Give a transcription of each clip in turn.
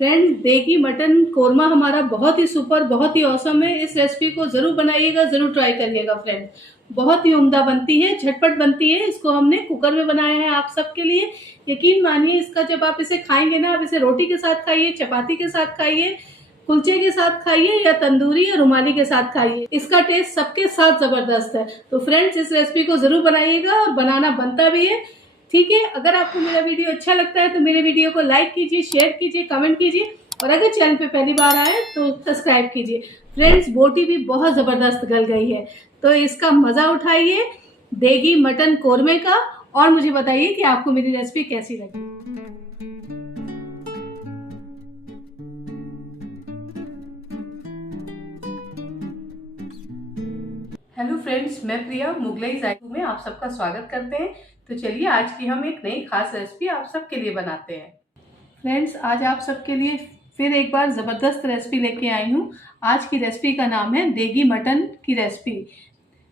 Friends, देगी mutton korma हमारा बहुत ही सुपर, बहुत ही औसम है। इस रेसिपी को जरूर बनाइएगा, जरूर ट्राई करिएगा फ्रेंड्स। बहुत ही उम्दा बनती है, झटपट बनती है। इसको हमने कुकर में बनाया है आप सबके लिए। यकीन मानिए, इसका जब आप इसे खाएंगे ना, आप इसे रोटी के साथ खाइए, चपाती के साथ खाइए, कुलचे के साथ खाइए, या तंदूरी या रुमाली के साथ खाइए, इसका टेस्ट सबके साथ जबरदस्त है। तो फ्रेंड्स, इस रेसिपी को जरूर बनाइएगा, और बनाना बनता भी है। ठीक है, अगर आपको मेरा वीडियो अच्छा लगता है तो मेरे वीडियो को लाइक कीजिए, शेयर कीजिए, कमेंट कीजिए, और अगर चैनल पे पहली बार आए तो सब्सक्राइब कीजिए। फ्रेंड्स, बोटी भी बहुत ज़बरदस्त गल गई है, तो इसका मज़ा उठाइए देगी मटन कोरमे का, और मुझे बताइए कि आपको मेरी रेसिपी कैसी लगी। हेलो फ्रेंड्स, मैं प्रिया मुगलई जायतू में आप सबका स्वागत करते हैं। तो चलिए, आज की हम एक नई खास रेसिपी आप सबके लिए बनाते हैं। फ्रेंड्स, आज आप सबके लिए फिर एक बार ज़बरदस्त रेसिपी लेके आई हूँ। आज की रेसिपी का नाम है देगी मटन की रेसिपी।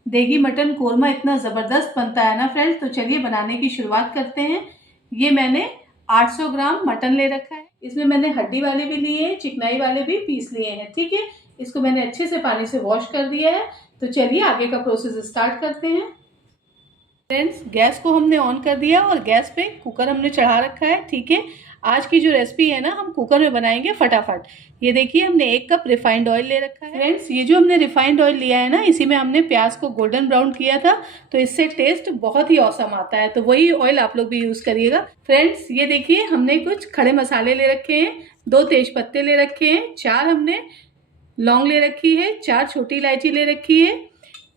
देगी मटन कोरमा इतना ज़बरदस्त बनता है ना फ्रेंड्स। तो चलिए बनाने की शुरुआत करते हैं। ये मैंने 800 ग्राम मटन ले रखा है। इसमें मैंने हड्डी वाले भी लिए हैं, चिकनाई वाले भी पीस लिए हैं। ठीक है, इसको मैंने अच्छे से पानी से वॉश कर दिया है। तो चलिए आगे का प्रोसेस स्टार्ट करते हैं। फ्रेंड्स, गैस को हमने ऑन कर दिया और गैस पे कुकर हमने चढ़ा रखा है। ठीक है, आज की जो रेसिपी है ना, हम कुकर में बनाएंगे फटाफट। ये देखिए, हमने 1 कप रिफाइंड ऑयल ले रखा है। फ्रेंड्स, ये जो हमने रिफाइंड ऑयल लिया है ना, इसी में हमने प्याज को गोल्डन ब्राउन किया था, तो इससे टेस्ट बहुत ही औसम आता है। तो वही ऑयल आप लोग भी यूज करिएगा। फ्रेंड्स, ये देखिए, हमने कुछ खड़े मसाले ले रखे हैं। 2 तेज पत्ते ले रखे हैं, 4 हमने लौंग ले रखी है, 4 छोटी इलायची ले रखी है,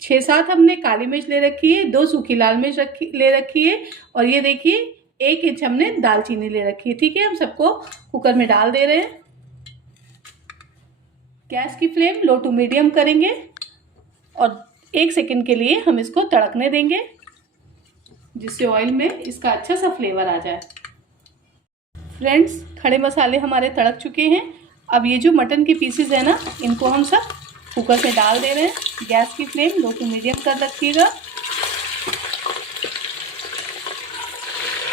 6-7 हमने काली मिर्च ले रखी है, 2 सूखी लाल मिर्च ले रखी है, और ये देखिए 1 इंच हमने दालचीनी ले रखी है। ठीक है, हम सबको कुकर में डाल दे रहे हैं। गैस की फ्लेम लो टू मीडियम करेंगे और 1 सेकंड के लिए हम इसको तड़कने देंगे, जिससे ऑयल में इसका अच्छा सा फ्लेवर आ जाए। फ्रेंड्स, खड़े मसाले हमारे तड़क चुके हैं। अब ये जो मटन की पीसेज है ना, इनको हम सब कुकर में डाल दे रहे हैं। गैस की फ्लेम लो टू मीडियम कर रखिएगा।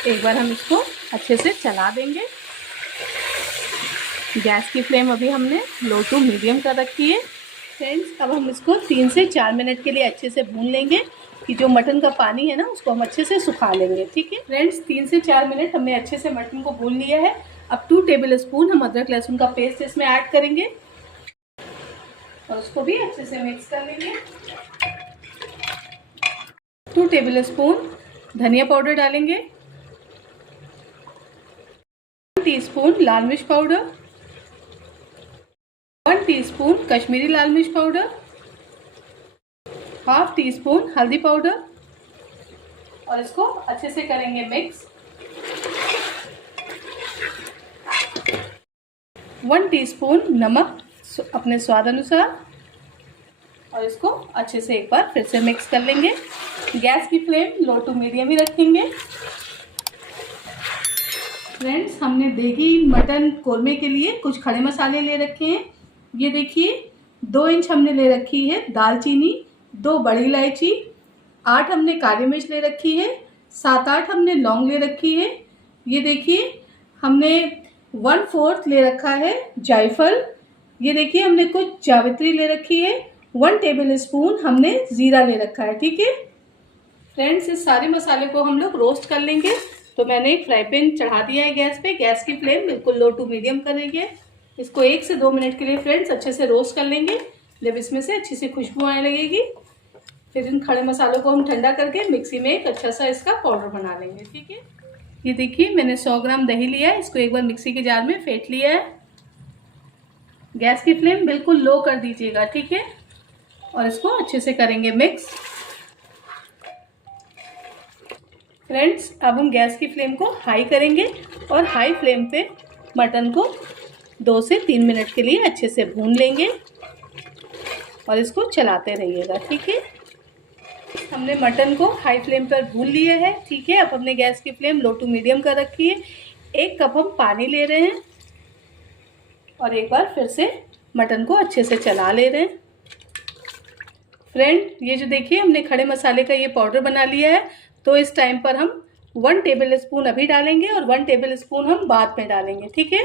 एक बार हम इसको अच्छे से चला देंगे। गैस की फ्लेम अभी हमने लो टू मीडियम कर रखी है। फ्रेंड्स, अब हम इसको 3 से 4 मिनट के लिए अच्छे से भून लेंगे, कि जो मटन का पानी है ना, उसको हम अच्छे से सुखा लेंगे। ठीक है फ्रेंड्स, 3 से 4 मिनट हमने अच्छे से मटन को भून लिया है। अब 2 टेबल स्पून हम अदरक लहसुन का पेस्ट इसमें ऐड करेंगे, और उसको भी अच्छे से मिक्स कर लेंगे। 2 टेबल स्पून धनिया पाउडर डालेंगे, 1 टीस्पून लाल मिर्च पाउडर, 1 टीस्पून कश्मीरी लाल मिर्च पाउडर, ½ टीस्पून हल्दी पाउडर, और इसको अच्छे से करेंगे मिक्स। 1 टीस्पून नमक अपने स्वाद अनुसार, और इसको अच्छे से एक बार फिर से मिक्स कर लेंगे। गैस की फ्लेम लो टू मीडियम ही रखेंगे। फ्रेंड्स, हमने देगी मटन कोरमे के लिए कुछ खड़े मसाले ले रखे हैं। ये देखिए, 2 इंच हमने ले रखी है दालचीनी, 2 बड़ी इलायची, 8 हमने काली मिर्च ले रखी है, 7-8 हमने लौंग ले रखी है। ये देखिए, हमने 1/4 ले रखा है जायफल। ये देखिए, हमने कुछ जावित्री ले रखी है। 1 टेबल स्पून हमने जीरा ले रखा है। ठीक है फ्रेंड्स, इस सारे मसाले को हम लोग रोस्ट कर लेंगे। तो मैंने एक फ्राई पैन चढ़ा दिया है गैस पे। गैस की फ्लेम बिल्कुल लो टू मीडियम करेंगे। इसको 1 से 2 मिनट के लिए फ्रेंड्स अच्छे से रोस्ट कर लेंगे, जब इसमें से अच्छी सी खुशबू आने लगेगी। फिर इन खड़े मसालों को हम ठंडा करके मिक्सी में एक अच्छा सा इसका पाउडर बना लेंगे। ठीक है, ये देखिए, मैंने 100 ग्राम दही लिया है। इसको एक बार मिक्सी के जार में फेंट लिया है। गैस की फ्लेम बिल्कुल लो कर दीजिएगा। ठीक है, और इसको अच्छे से करेंगे मिक्स। फ्रेंड्स, अब हम गैस की फ्लेम को हाई करेंगे, और हाई फ्लेम पे मटन को 2 से 3 मिनट के लिए अच्छे से भून लेंगे, और इसको चलाते रहिएगा। ठीक है, हमने मटन को हाई फ्लेम पर भून लिया है। ठीक है, अब हमने गैस की फ्लेम लो टू मीडियम कर रखी है। 1 कप हम पानी ले रहे हैं, और एक बार फिर से मटन को अच्छे से चला ले रहे हैं। फ्रेंड, ये जो देखिए, हमने खड़े मसाले का ये पाउडर बना लिया है। तो इस टाइम पर हम 1 टेबल स्पून अभी डालेंगे, और 1 टेबल स्पून हम बाद में डालेंगे। ठीक है,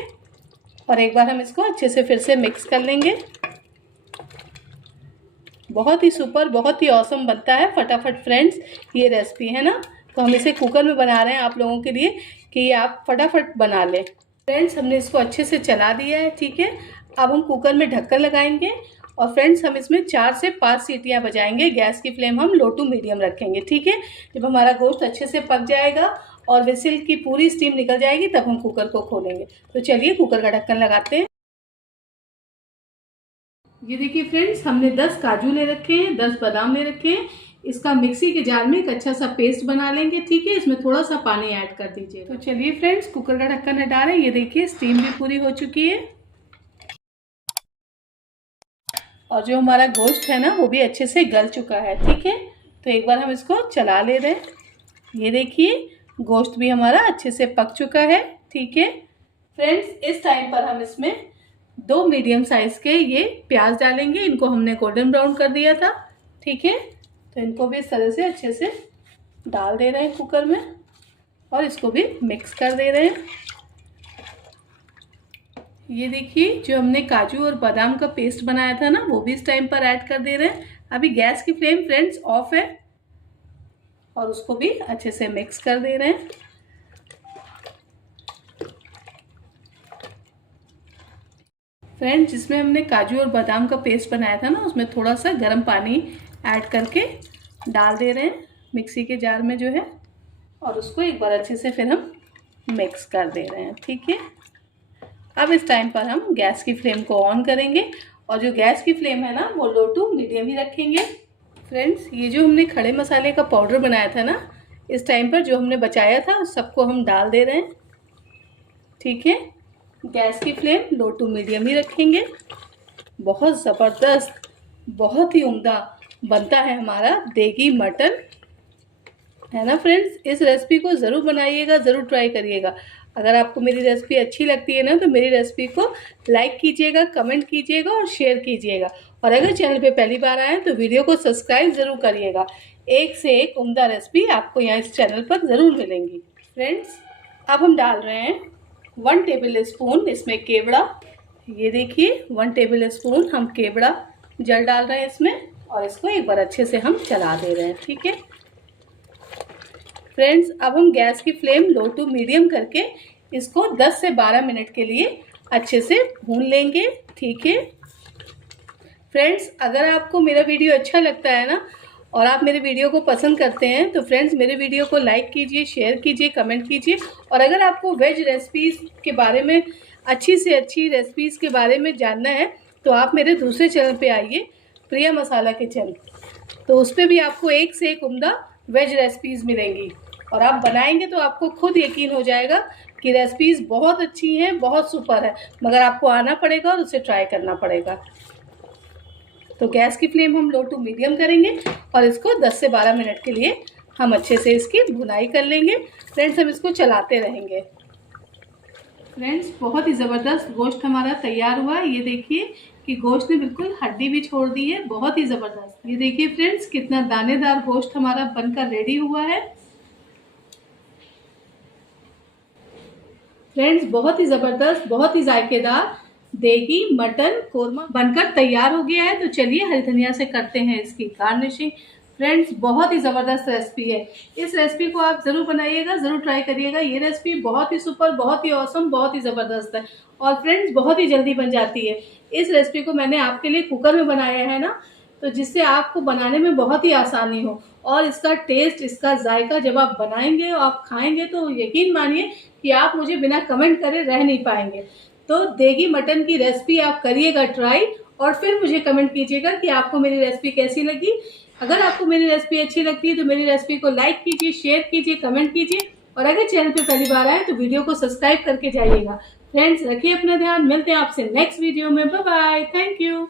और एक बार हम इसको अच्छे से फिर से मिक्स कर लेंगे। बहुत ही सुपर, बहुत ही ऑसम बनता है फटाफट फ्रेंड्स ये रेसिपी, है ना। तो हम इसे कुकर में बना रहे हैं आप लोगों के लिए कि आप फटाफट बना लें। फ्रेंड्स हमने इसको अच्छे से चला दिया है, ठीक है। अब हम कुकर में ढक्कन लगाएंगे और फ्रेंड्स हम इसमें 4 से 5 सीटियां बजाएंगे। गैस की फ्लेम हम लो टू मीडियम रखेंगे, ठीक है। जब हमारा गोश्त अच्छे से पक जाएगा और विसिल की पूरी स्टीम निकल जाएगी तब हम कुकर को खोलेंगे। तो चलिए कुकर का ढक्कन लगाते हैं। ये देखिए फ्रेंड्स, हमने 10 काजू ले रखे हैं, 10 बादाम ले रखे हैं। इसका मिक्सी के जार में एक अच्छा सा पेस्ट बना लेंगे, ठीक है। इसमें थोड़ा सा पानी ऐड कर दीजिए। तो चलिए फ्रेंड्स कुकर का ढक्कन हटा रहे हैं। ये देखिए स्टीम भी पूरी हो चुकी है और जो हमारा गोश्त है ना वो भी अच्छे से गल चुका है, ठीक है। तो एक बार हम इसको चला ले रहे हैं। ये देखिए गोश्त भी हमारा अच्छे से पक चुका है, ठीक है। फ्रेंड्स इस टाइम पर हम इसमें 2 मीडियम साइज के ये प्याज डालेंगे। इनको हमने गोल्डन ब्राउन कर दिया था, ठीक है। तो इनको भी इस तरह से अच्छे से डाल दे रहे हैं कुकर में और इसको भी मिक्स कर दे रहे हैं। ये देखिए जो हमने काजू और बादाम का पेस्ट बनाया था ना वो भी इस टाइम पर ऐड कर दे रहे हैं। अभी गैस की फ्लेम फ्रेंड्स ऑफ है और उसको भी अच्छे से मिक्स कर दे रहे हैं। फ्रेंड्स जिसमें हमने काजू और बादाम का पेस्ट बनाया था ना उसमें थोड़ा सा गर्म पानी ऐड करके डाल दे रहे हैं मिक्सी के जार में जो है, और उसको एक बार अच्छे से फिर हम मिक्स कर दे रहे हैं, ठीक है। अब इस टाइम पर हम गैस की फ्लेम को ऑन करेंगे और जो गैस की फ्लेम है ना वो लो टू मीडियम ही रखेंगे। फ्रेंड्स ये जो हमने खड़े मसाले का पाउडर बनाया था ना, इस टाइम पर जो हमने बचाया था उस सबको हम डाल दे रहे हैं, ठीक है। गैस की फ्लेम लो टू मीडियम ही रखेंगे। बहुत ज़बरदस्त, बहुत ही उम्दा बनता है हमारा देगी मटन, है ना फ्रेंड्स। इस रेसिपी को ज़रूर बनाइएगा, ज़रूर ट्राई करिएगा। अगर आपको मेरी रेसिपी अच्छी लगती है ना तो मेरी रेसिपी को लाइक कीजिएगा, कमेंट कीजिएगा और शेयर कीजिएगा। और अगर चैनल पे पहली बार आए तो वीडियो को सब्सक्राइब ज़रूर करिएगा। एक से एक उम्दा रेसिपी आपको यहाँ इस चैनल पर ज़रूर मिलेंगी। फ्रेंड्स अब हम डाल रहे हैं 1 टेबल स्पून इसमें केवड़ा। ये देखिए 1 टेबल स्पून हम केवड़ा जल डाल रहे हैं इसमें और इसको एक बार अच्छे से हम चला दे रहे हैं, ठीक है। फ्रेंड्स अब हम गैस की फ्लेम लो टू मीडियम करके इसको 10 से 12 मिनट के लिए अच्छे से भून लेंगे, ठीक है। फ्रेंड्स अगर आपको मेरा वीडियो अच्छा लगता है ना और आप मेरे वीडियो को पसंद करते हैं तो फ्रेंड्स मेरे वीडियो को लाइक कीजिए, शेयर कीजिए, कमेंट कीजिए। और अगर आपको वेज रेसिपीज़ के बारे में, अच्छी से अच्छी रेसिपीज़ के बारे में जानना है तो आप मेरे दूसरे चैनल पे आइए, प्रिया मसाला किचन। तो उस पर भी आपको एक से एक उम्दा वेज रेसिपीज़ मिलेंगी और आप बनाएंगे तो आपको खुद यकीन हो जाएगा कि रेसिपीज़ बहुत अच्छी हैं, बहुत सुपर है, मगर आपको आना पड़ेगा और उसे ट्राई करना पड़ेगा। तो गैस की फ्लेम हम लो टू मीडियम करेंगे और इसको 10 से 12 मिनट के लिए हम अच्छे से इसकी भुनाई कर लेंगे। फ्रेंड्स हम इसको चलाते रहेंगे। फ्रेंड्स बहुत ही ज़बरदस्त गोश्त हमारा तैयार हुआ है। ये देखिए कि गोश्त ने बिल्कुल हड्डी भी छोड़ दी है, बहुत ही ज़बरदस्त। ये देखिए फ्रेंड्स कितना दानेदार गोश्त हमारा बनकर रेडी हुआ है। फ्रेंड्स बहुत ही ज़बरदस्त, बहुत ही जायकेदार देगी मटन कोरमा बनकर तैयार हो गया है। तो चलिए हरी धनिया से करते हैं इसकी गार्निशिंग। फ्रेंड्स बहुत ही ज़बरदस्त रेसिपी है। इस रेसिपी को आप ज़रूर बनाइएगा, ज़रूर ट्राई करिएगा। ये रेसिपी बहुत ही सुपर, बहुत ही ऑसम, बहुत ही ज़बरदस्त है और फ्रेंड्स बहुत ही जल्दी बन जाती है। इस रेसिपी को मैंने आपके लिए कुकर में बनाया है ना, तो जिससे आपको बनाने में बहुत ही आसानी हो और इसका टेस्ट, इसका जायका जब आप बनाएंगे और आप खाएंगे तो यकीन मानिए कि आप मुझे बिना कमेंट करे रह नहीं पाएंगे। तो देगी मटन की रेसिपी आप करिएगा ट्राई और फिर मुझे कमेंट कीजिएगा कि आपको मेरी रेसिपी कैसी लगी। अगर आपको मेरी रेसिपी अच्छी लगती है तो मेरी रेसिपी को लाइक कीजिए, शेयर कीजिए, कमेंट कीजिए और अगर चैनल पे पहली बार आए तो वीडियो को सब्सक्राइब करके जाइएगा। फ्रेंड्स रखिए अपना ध्यान, मिलते हैं आपसे नेक्स्ट वीडियो में। Bye bye, thank you.